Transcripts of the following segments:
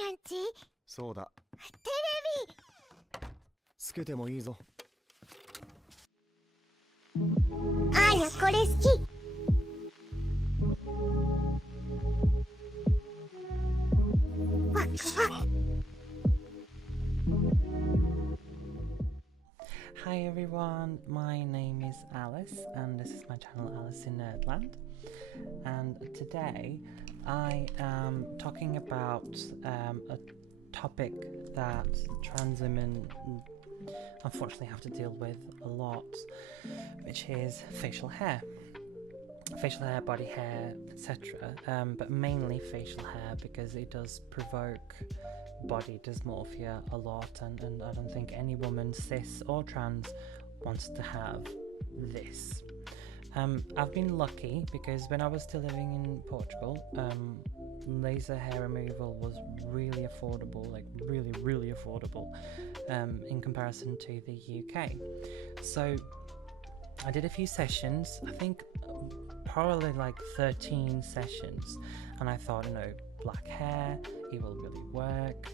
にゃんちそうだ。テレビつけてもいいぞ。あーやこれ好き。わわ Hi everyone, my name is Alice and this is my channel Alice in Nerdland, and today I am talking about a topic that trans women unfortunately have to deal with a lot, which is facial hair, body hair, etc. But mainly facial hair because it does provoke body dysmorphia a lot, and I don't think any woman, cis or trans, wants to have this. I've been lucky because when I was still living in Portugal, laser hair removal was really affordable, like really affordable, in comparison to the UK. So I did a few sessions, I think probably like 13 sessions, and I thought, black hair, it will really work,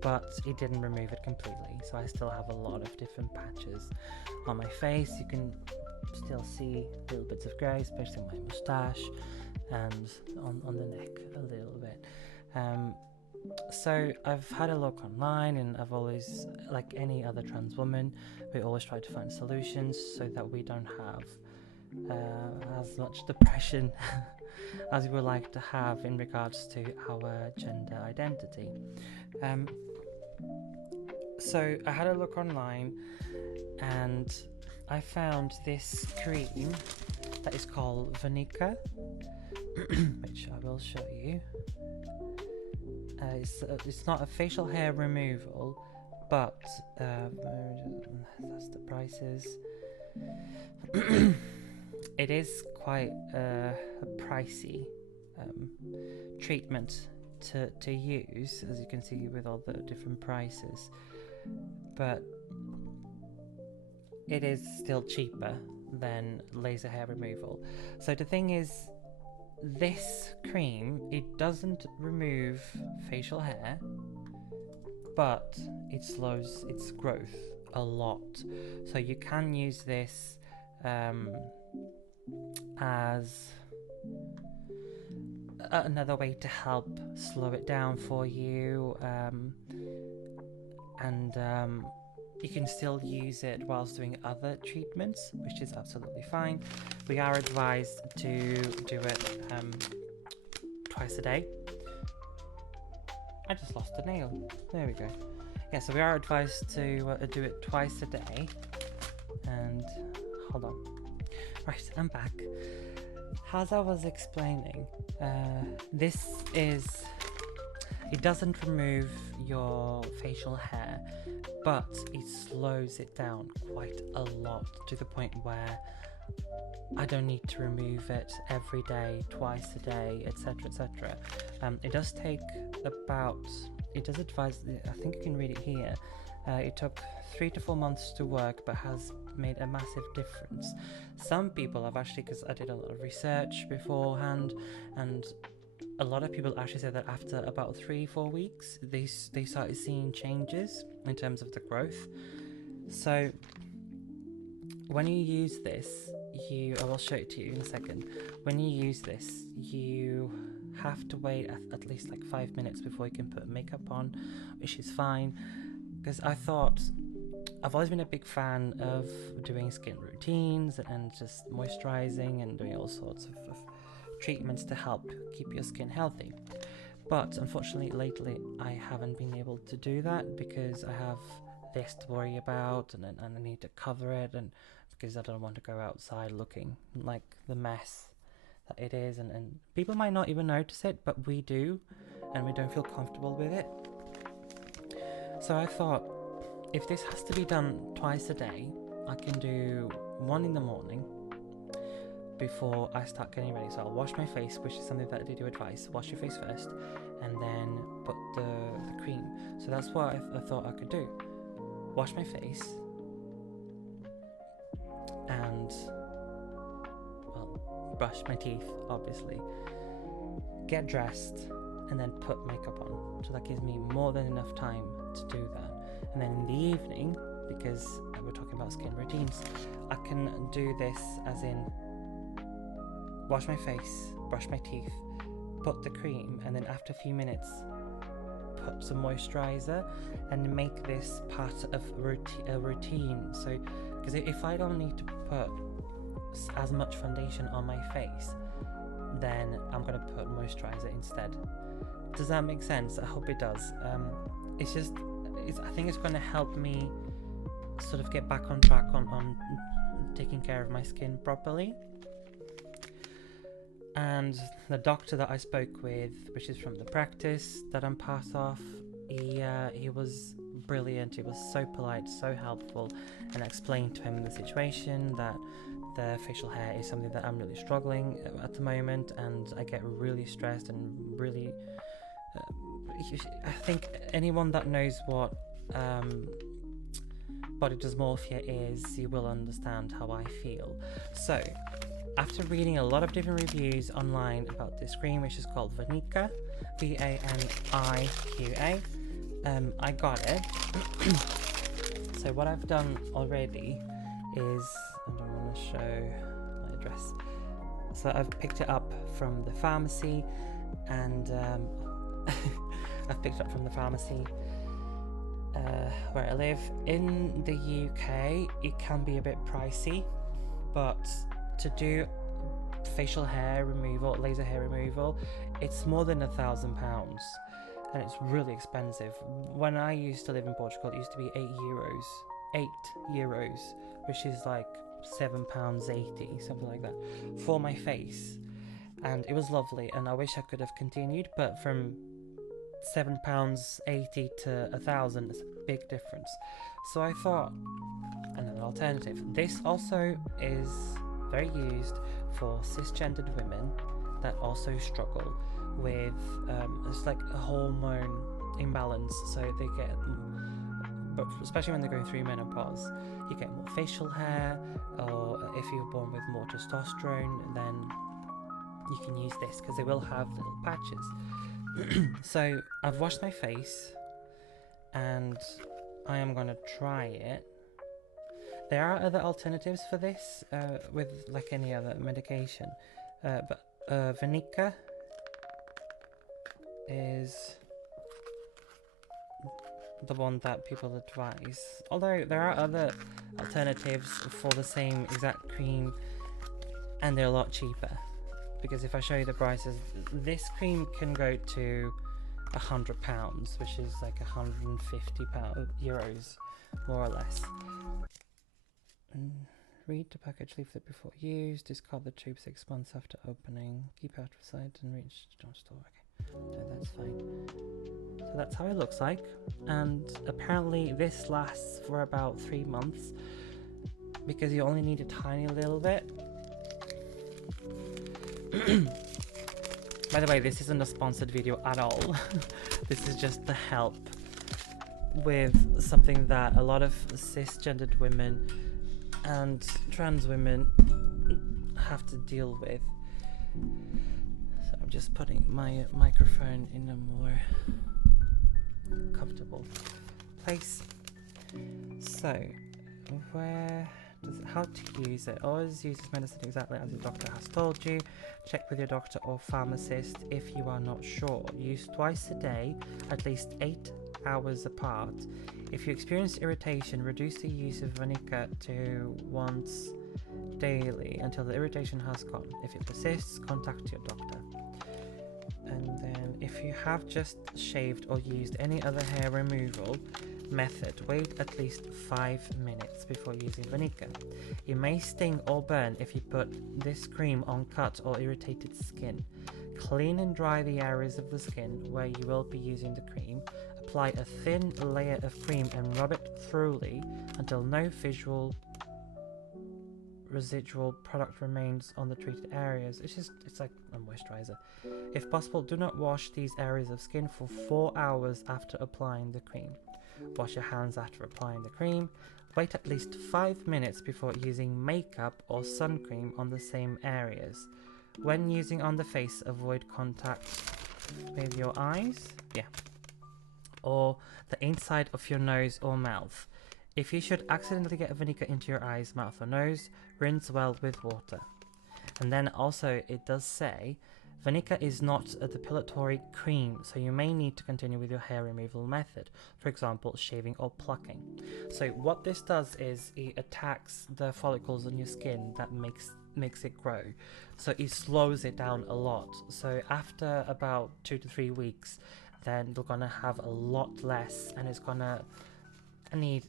but it didn't remove it completely, so I still have a lot of different patches on my face. You can still see little bits of grey, especially my moustache, and on the neck a little bit. So I've had a look online, and I've always, like any other trans woman, we always try to find solutions so that we don't have as much depression as we would like to have in regards to our gender identity. So I had a look online and I found this cream that is called Vaniqa, which I will show you. It's not a facial hair removal, but that's the prices. It is quite a pricey treatment to use, as you can see with all the different prices, but it is still cheaper than laser hair removal. So the thing is, this cream, it doesn't remove facial hair, but it slows its growth a lot. So you can use this as another way to help slow it down for you, and you can still use it whilst doing other treatments, which is absolutely fine. We are advised to do it twice a day. I just lost a nail. There we go. Yeah, so we are advised to do it twice a day. And hold on. Right, I'm back. As I was explaining, it doesn't remove your facial hair, but it slows it down quite a lot, to the point where I don't need to remove it every day, twice a day, etc, etc. It does take it does advise, I think you can read it here, it took 3 to 4 months to work, but has made a massive difference. Some people have actually, because I did a lot of research beforehand, and a lot of people actually said that after about 3-4 weeks they started seeing changes in terms of the growth. So when you use this, I will show it to you in a second. When you use this, you have to wait at least like 5 minutes before you can put makeup on, which is fine, because I've always been a big fan of doing skin routines and just moisturizing and doing all sorts of treatments to help keep your skin healthy. But unfortunately lately I haven't been able to do that because I have this to worry about, and I need to cover it, and because I don't want to go outside looking like the mess that it is, and people might not even notice it, but we do, and we don't feel comfortable with it. So I thought, if this has to be done twice a day, I can do one in the morning before I start getting ready. So I'll wash my face, which is something that they do advise. Wash your face first, and then put the cream. So that's what I thought I could do. Wash my face, and, well, brush my teeth, obviously. Get dressed, and then put makeup on. So that gives me more than enough time to do that. And then in the evening, because we're talking about skin routines, I can do this as in wash my face, brush my teeth, put the cream, and then after a few minutes put some moisturizer, and make this part of a routine. So because if I don't need to put as much foundation on my face, then I'm gonna put moisturizer instead. Does that make sense? I hope it does. I think it's gonna help me sort of get back on track on taking care of my skin properly. And the doctor that I spoke with, which is from the practice that I'm part of, he was brilliant. He was so polite, so helpful, and I explained to him the situation, that the facial hair is something that I'm really struggling at the moment, and I get really stressed and really I think anyone that knows what body dysmorphia is, you will understand how I feel. So after reading a lot of different reviews online about this cream, which is called Vaniqa, Vaniqa, I got it. So what I've done already is, I don't want to show my address, so I've picked it up from the pharmacy, and I've picked it up from the pharmacy where I live. In the UK it can be a bit pricey, but to do facial hair removal, laser hair removal, it's more than £1,000, and it's really expensive. When I used to live in Portugal, it used to be €8, which is like £7.80, something like that, for my face, and it was lovely, and I wish I could have continued, but from £7.80 to £1,000 is a big difference. So I thought, and an alternative. This also is very used for cisgendered women that also struggle with it's like a hormone imbalance, so they get, but especially when they're going through menopause, you get more facial hair, or if you're born with more testosterone, then you can use this because they will have little patches. So I've washed my face and I am going to try it. There are other alternatives for this with like any other medication, but Vaniqa is the one that people advise, although there are other alternatives for the same exact cream and they're a lot cheaper, because if I show you the prices, this cream can go to £100, which is like €150 more or less. Read the package leaflet before use. Discard the tube 6 months after opening. Keep out of sight and reach don't store. Okay, so that's fine. So that's how it looks like, and apparently this lasts for about 3 months because you only need a tiny little bit. By the way, this isn't a sponsored video at all. This is just to help with something that a lot of cisgendered women and trans women have to deal with. So I'm just putting my microphone in a more comfortable place. So how to use it? Always use this medicine exactly as your doctor has told you. Check with your doctor or pharmacist if you are not sure. Use twice a day, at least 8 hours apart. If you experience irritation, reduce the use of Vaniqa to once daily until the irritation has gone. If it persists, contact your doctor. And then if you have just shaved or used any other hair removal method, wait at least 5 minutes before using Vaniqa. It may sting or burn if you put this cream on cut or irritated skin. Clean and dry the areas of the skin where you will be using the cream. Apply a thin layer of cream and rub it thoroughly until no visual residual product remains on the treated areas. It's like a moisturizer. If possible, do not wash these areas of skin for 4 hours after applying the cream. Wash your hands after applying the cream. Wait at least 5 minutes before using makeup or sun cream on the same areas. When using on the face, avoid contact with your eyes. Yeah. Or the inside of your nose or mouth. If you should accidentally get Vaniqa into your eyes, mouth, or nose, rinse well with water. And then also it does say Vaniqa is not a depilatory cream, so you may need to continue with your hair removal method, for example, shaving or plucking. So what this does is it attacks the follicles on your skin that makes it grow. So it slows it down a lot. So after about 2 to 3 weeks, then you're gonna have a lot less, and it's gonna need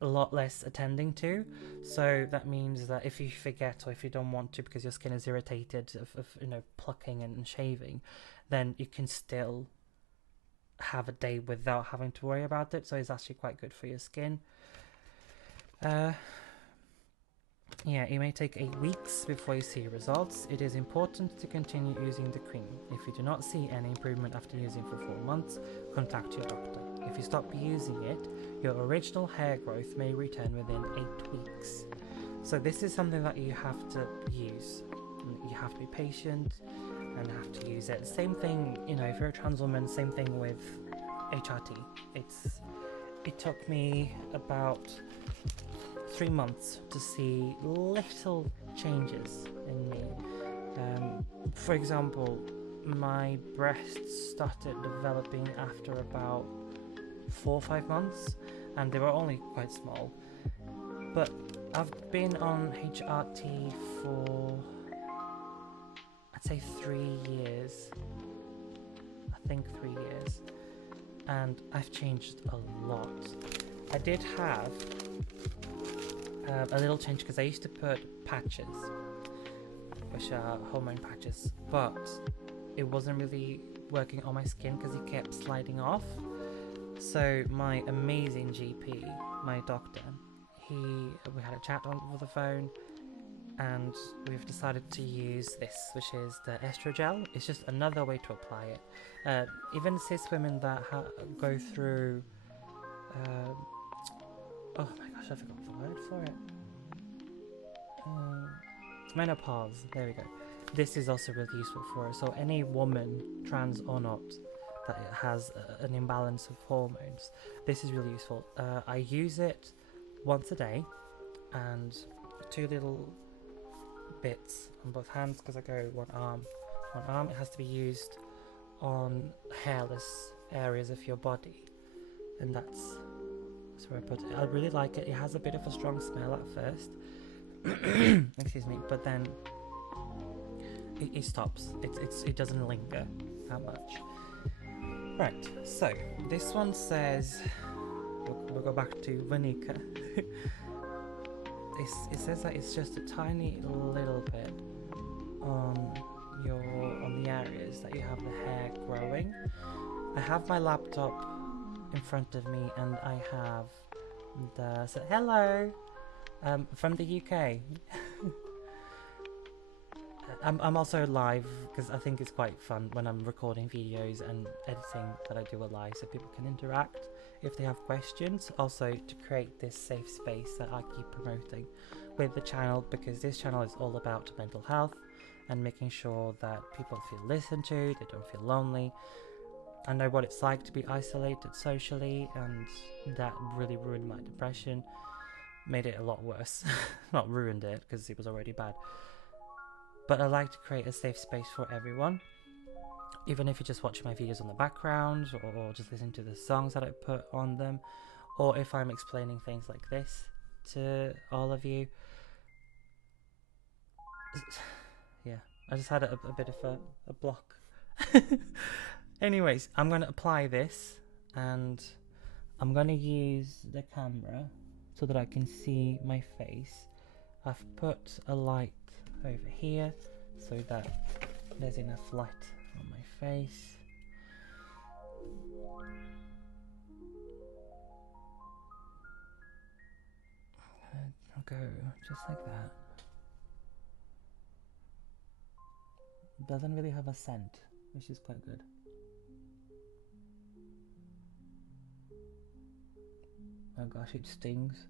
a lot less attending to. So that means that if you forget or if you don't want to because your skin is irritated of plucking and shaving, then you can still have a day without having to worry about it. So it's actually quite good for your skin. Yeah, it may take 8 weeks before you see results. It is important to continue using the cream. If you do not see any improvement after using for 4 months, contact your doctor. If you stop using it, your original hair growth may return within 8 weeks. So this is something that you have to use. You have to be patient and have to use it. Same thing, if you're a trans woman, same thing with HRT. It took me about 3 months to see little changes in me. For example, my breasts started developing after about 4 or 5 months, and they were only quite small. But I've been on HRT for, I'd say 3 years. I think 3 years. And I've changed a lot. I did have a little change because I used to put patches, which are hormone patches, but it wasn't really working on my skin because it kept sliding off. So my amazing GP, my doctor, we had a chat over the phone, and we've decided to use this, which is the estrogel. It's just another way to apply it. Even cis women that go through oh my gosh, I forgot the word for it. Menopause. There we go. This is also really useful for it. So any woman, trans or not, that has an imbalance of hormones, this is really useful. I use it once a day, and 2 little bits on both hands because I go one arm. It has to be used on hairless areas of your body, and that's where I put it. I really like it. It has a bit of a strong smell at first. Excuse me, but then it stops. It doesn't linger that much. Right, so this one says, we'll go back to Vaniqa. It says that it's just a tiny little bit on the areas that you have the hair growing. I have my laptop in front of me, and I have hello from the UK. I'm also live because I think it's quite fun when I'm recording videos and editing that I do a live so people can interact if they have questions. Also to create this safe space that I keep promoting with the channel, because this channel is all about mental health and making sure that people feel listened to, they don't feel lonely. I know what it's like to be isolated socially, and that really ruined my depression, made it a lot worse. Not ruined it, because it was already bad. But I like to create a safe space for everyone, even if you just watch my videos on the background, or just listen to the songs that I put on them, or if I'm explaining things like this to all of you. Yeah, I just had a bit of a block. Anyways, I'm going to apply this, and I'm going to use the camera so that I can see my face. I've put a light over here so that there's enough light on my face. I'll go just like that. It doesn't really have a scent, which is quite good. Oh gosh, it stings.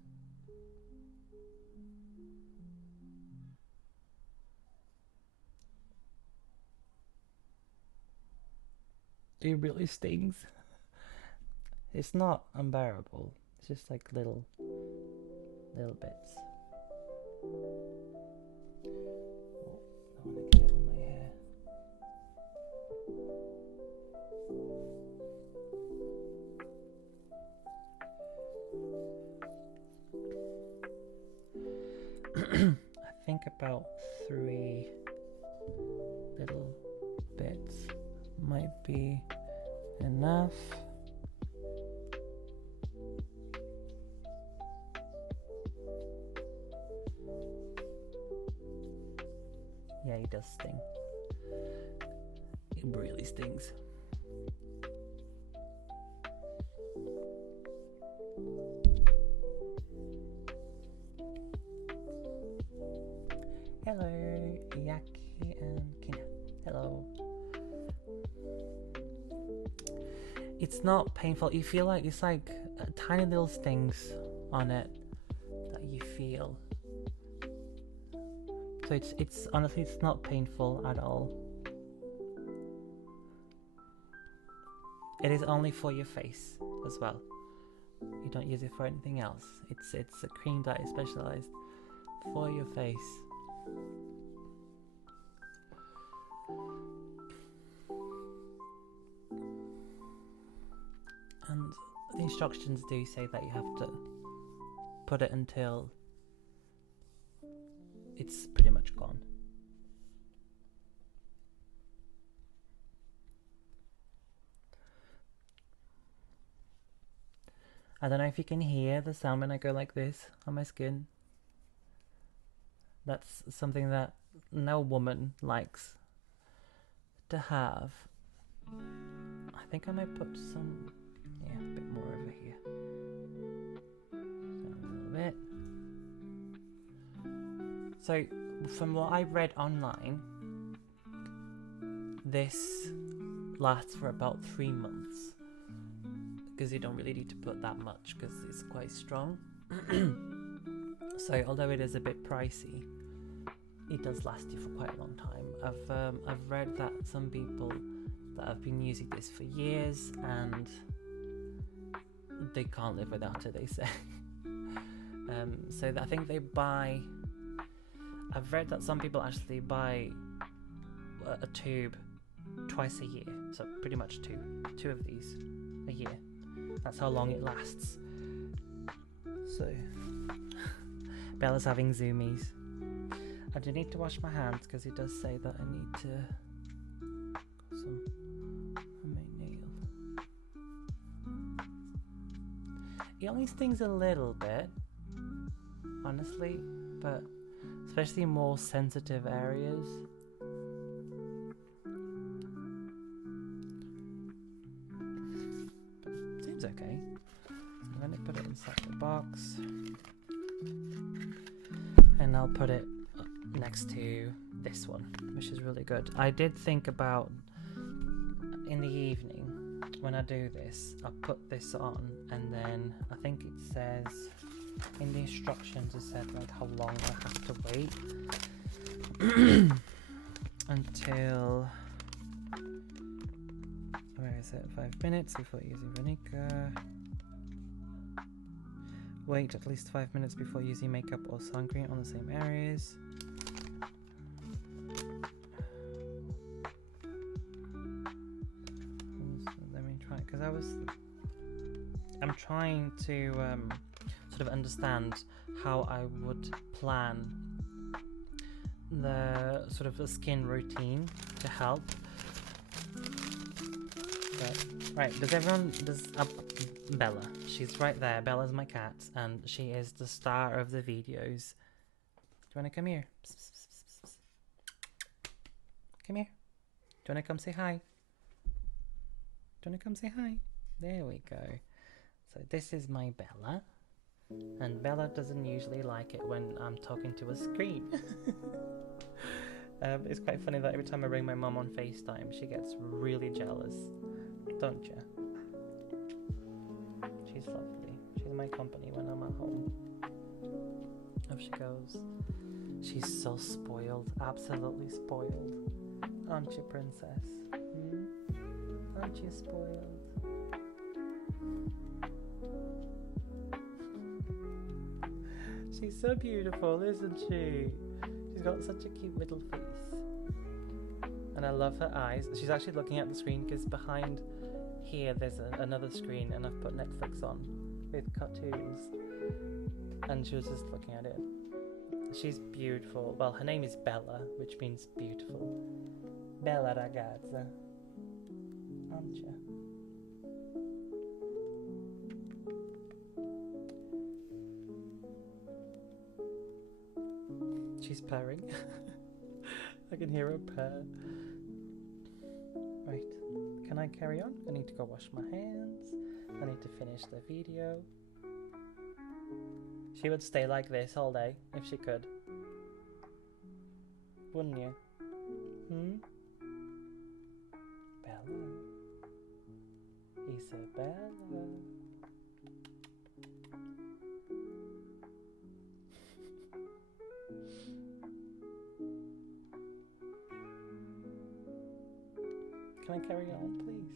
It really stings. It's not unbearable. It's just like little bits. Oh, I want to get it on my hair. I think about 3 little bits might be enough. Yeah, it does sting. It really stings. Hello, Yaki and Kina. Hello. It's not painful. You feel like it's like tiny little stings on it that you feel. So it's honestly, it's not painful at all. It is only for your face as well. You don't use it for anything else. It's a cream that is specialized for your face. And the instructions do say that you have to put it until it's pretty much gone. I don't know if you can hear the sound when I go like this on my skin. That's something that no woman likes to have. I think I might put some, a bit more over here. So a little bit. So, from what I read online, this lasts for about 3 months. Because you don't really need to put that much because it's quite strong. So, although it is a bit pricey, it does last you for quite a long time. I've read that some people that have been using this for years and they can't live without it, they say. So I think they buy. I've read that some people actually buy a tube twice a year, so pretty much two of these a year. That's how long it lasts. So Bella's having zoomies. I do need to wash my hands because it does say that I need to got some on my nail. It only stings a little bit, honestly, but especially in more sensitive areas. But seems okay. I'm going to put it inside the box. And I'll put it next to this one, which is really good. I did think about in the evening when I do this, I'll put this on and then I think it says in the instructions it said like how long I have to wait until, where is it, 5 minutes before using Vaniqa. Wait at least 5 minutes before using makeup or sunscreen on the same areas. Let me try, because I'm trying to sort of understand how I would plan the sort of a skin routine to help. But, right, does Bella, she's right there. Bella's my cat and she is the star of the videos. Do you want to come here? Come here. Do you want to come say hi? Do you want to come say hi? There we go. So this is my Bella. And Bella doesn't usually like it when I'm talking to a screen. It's quite funny that every time I ring my mum on FaceTime, she gets really jealous. Don't you? She's lovely. She's my company when I'm at home. Off she goes. She's so spoiled. Absolutely spoiled. Aren't you, princess? Aren't you spoiled? She's so beautiful, isn't she? She's got such a cute little face. And I love her eyes. She's actually looking at the screen because behind here there's another screen and I've put Netflix on with cartoons. And she was just looking at it. She's beautiful. Well, her name is Bella, which means beautiful. Bella ragazza. Aren't you? She's purring. I can hear her purr. Right, can I carry on? I need to go wash my hands. I need to finish the video. She would stay like this all day if she could. Wouldn't you? Bella. Isabella. Can I carry on, please?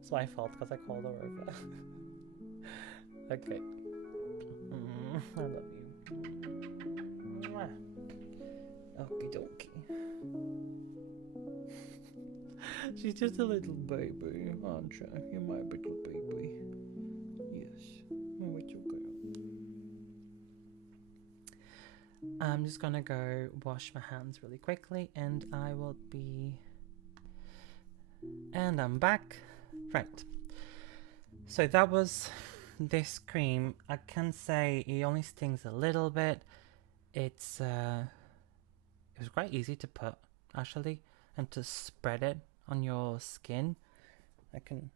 It's my fault because I called her over. Okay. I love you. Mwah. Okie dokie. She's just a little baby, aren't you? You're my little baby. Yes, my little girl. I'm just gonna go wash my hands really quickly and I will be... And I'm back. Right. So that was this cream. I can say it only stings a little bit. It was quite easy to put actually and to spread it on your skin. I can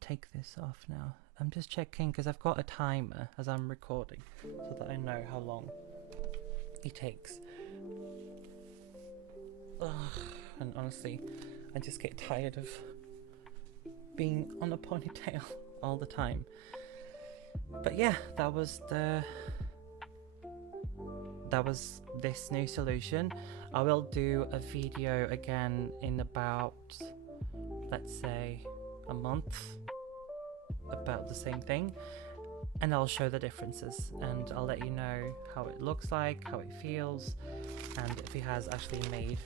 take this off now. I'm just checking because I've got a timer as I'm recording so that I know how long it takes. Ugh. And honestly, I just get tired of being on a ponytail all the time. But yeah, that was this new solution. I will do a video again in about, let's say, a month about the same thing, and I'll show the differences and I'll let you know how it looks like, how it feels, and if it has actually made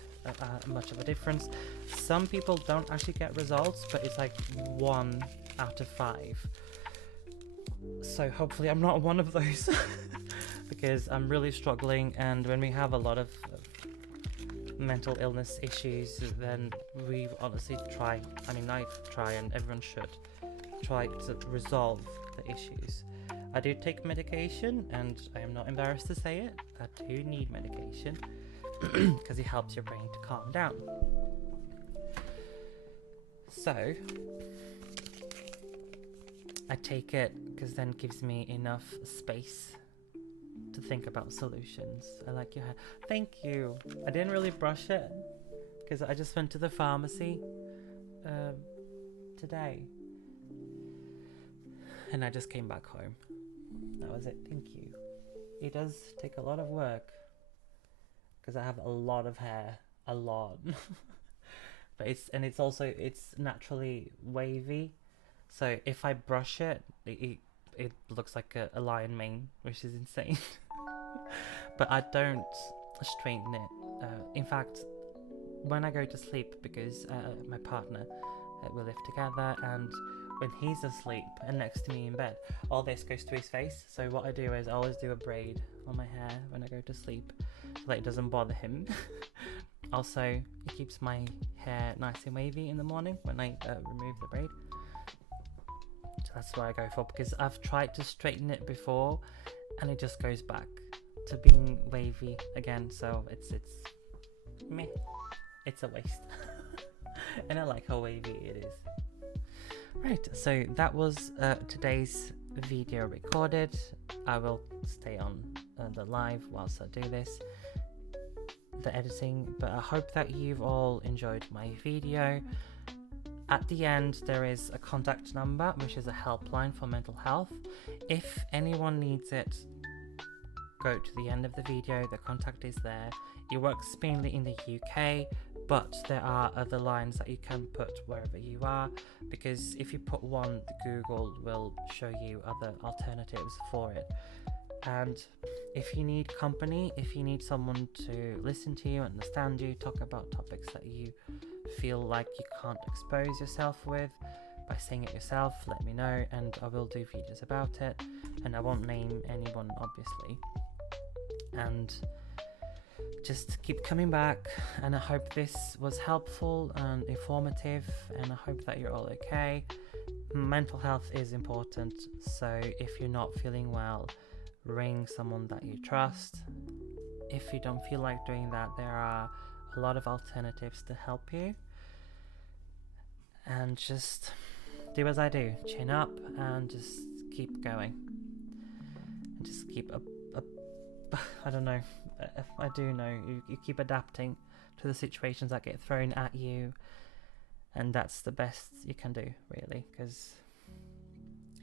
much of a difference. Some people don't actually get results, but it's like 1 out of 5. So hopefully I'm not one of those because I'm really struggling, and when we have a lot of mental illness issues, then we honestly try, I try, and everyone should try to resolve the issues. I do take medication, and I am not embarrassed to say it. I do need medication because it helps your brain to calm down. So I take it because then it gives me enough space to think about solutions. I like your hair. Thank you. I didn't really brush it because I just went to the pharmacy today and I just came back home. That was it. Thank you. It does take a lot of work because I have a lot of hair, a lot. But it's also naturally wavy, so if I brush it, it looks like a lion mane, which is insane. But I don't straighten it. In fact, when I go to sleep, because my partner, we live together, and when he's asleep and next to me in bed, all this goes to his face. So what I do is I always do a braid on my hair when I go to sleep so that it doesn't bother him. Also, it keeps my hair nice and wavy in the morning when I remove the braid. So that's what I go for, because I've tried to straighten it before and it just goes back to being wavy again. So it's meh. It's a waste. And I like how wavy it is. Right, so that was today's video recorded. I will stay on the live whilst I do this, the editing, but I hope that you've all enjoyed my video. At the end there is a contact number, which is a helpline for mental health. If anyone needs it, go to the end of the video, the contact is there. It works mainly in the UK, but there are other lines that you can put wherever you are, because if you put one, Google will show you other alternatives for it. And if you need company, if you need someone to listen to you, understand you, talk about topics that you feel like you can't expose yourself with by saying it yourself, let me know, and I will do videos about it, and I won't name anyone, obviously. And just keep coming back, and I hope this was helpful and informative, and I hope that you're all okay. Mental health is important, so if you're not feeling well, ring someone that you trust. If you don't feel like doing that, there are a lot of alternatives to help you. And just do as I do, chin up and just keep going, and just keep I don't know, I do know you keep adapting to the situations that get thrown at you, and that's the best you can do, really, because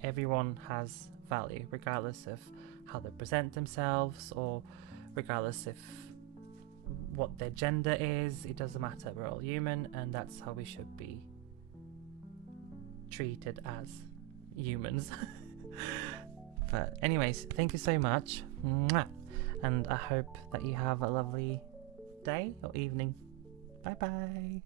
everyone has value, regardless of how they present themselves, or regardless of what their gender is. It doesn't matter, we're all human, and that's how we should be treated as humans. But anyways, thank you so much. Mwah. And I hope that you have a lovely day or evening. Bye bye.